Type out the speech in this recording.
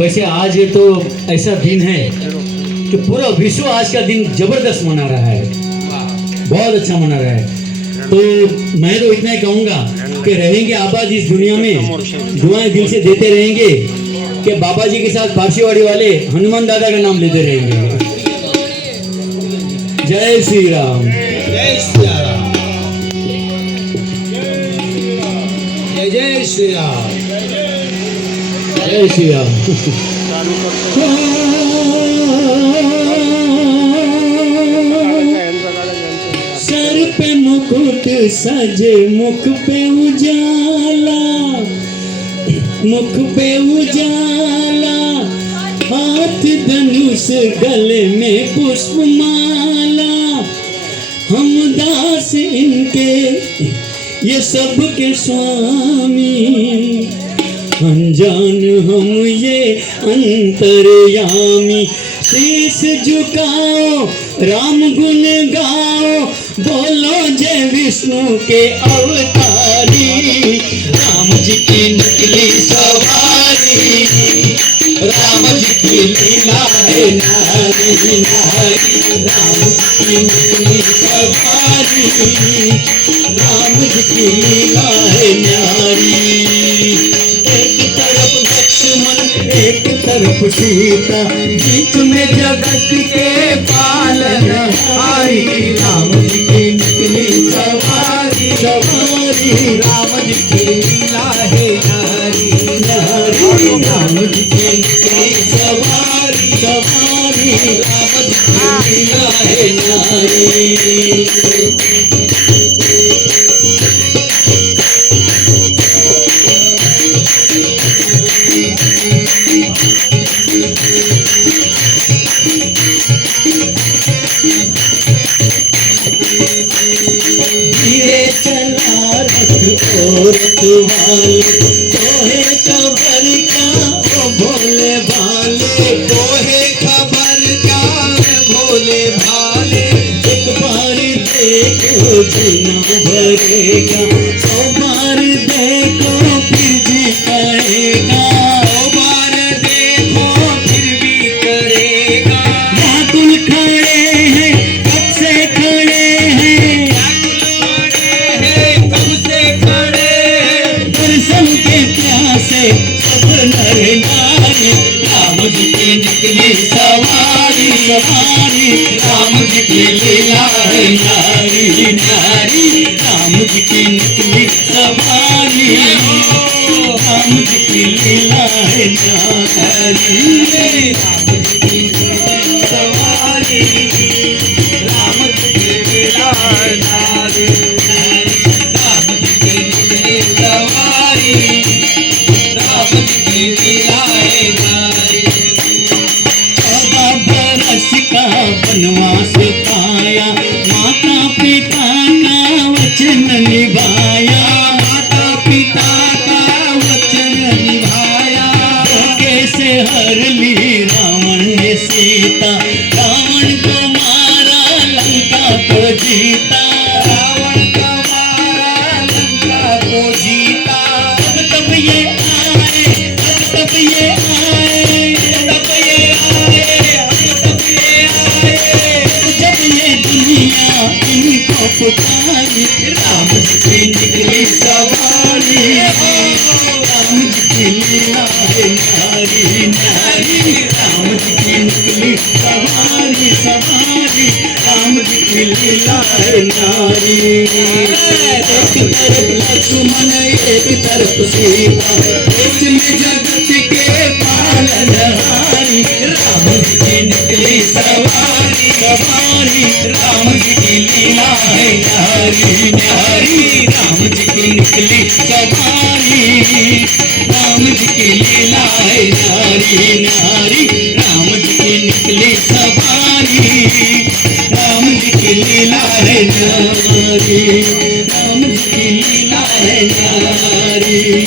वैसे आज ये तो ऐसा दिन है कि पूरा विश्व आज का दिन जबरदस्त मना रहा है, बहुत अच्छा मना रहा है। तो मैं तो इतना ही कहूँगा कि रहेंगे आबाद इस दुनिया में, दुआएं दिल से देते रहेंगे कि बाबा जी के साथ पारसीवाड़ी वाले हनुमान दादा का नाम लेते रहेंगे। जय श्री राम। जय श्री राम। जय श्री राम। जय श्री राम। सर पे मुकुट सजे, मुख पे उजाला, मुख पे उजाला, हाथ धनुष गले में पुष्पमाला। हम दास इनके ये सब के स्वामी, अनजान हम ये अंतर्यामी। शीश झुकाओ राम गुण गाओ, बोलो जय विष्णु के अवतारी। राम जी की निकली सवारी, राम जी की लीला है नारी नारी। राम जी की निकली सवारी, राम जी की लीला है नारी। एक तरफ लक्ष्मण एक तरफ सीता, बीच में जगत के पालनहारी। राम जी की निकली सवारी सवारी, राम जी की लीला है नारी नारी। राम जी की निकली सवारी सवारी, राम जी की लीला है नारी। और तुम्हारे तोहे खबर का ओ भोले भाले, तोहे खबर का भोले भाले। एक बार देखो जीना भरेगा, 100 बार देखो फिर जी करेगा, 100 बार देखो फिर भी करेगा। व्याकुल खड़े हैं कब से खड़े हैं, दर्शन के प्यासे सब नर नारी। राम जी की निकली सवारी सवारी, राम जी की लीला है नारी नारी। राम जी की निकली सवारी, राम जी की लीला है नारी। राम जी की निकली सवारी, राम जी की लीला है नारी। राम जी की निकली सवारी, राम जी की लीला है नारी। 14 बरस का वनवास पाया, माता पिता का वचन निभाया, माता पिता का वचन निभाया। कैसे हर ली रावण ने सीता, रावण को मारा लंका को जीता, रावण को मारा लंका को जीता। अब तब ये आए, अब तब ये आए, तब ये आए, अब तब ये आए, जब ये दुनिया इनको पुकारी। राम जी की निकली सवारी, राम जी की लीला है नारी नारी। राम जी की निकली सवारी सवारी, राम जी की लीला है नारी। एक तरफ लक्ष्मण एक तरफ सीता, बीच में जगत के पालनहारी। राम जी की निकली सवारी सवारी, राम जी की लीला है नारी नारी। राम जी की निकली सवारी, राम जी की लीला है नारी नारी। राम जी की निकली सवारी, राम जी की लीला है नारी। राम जी की लीला है नारी।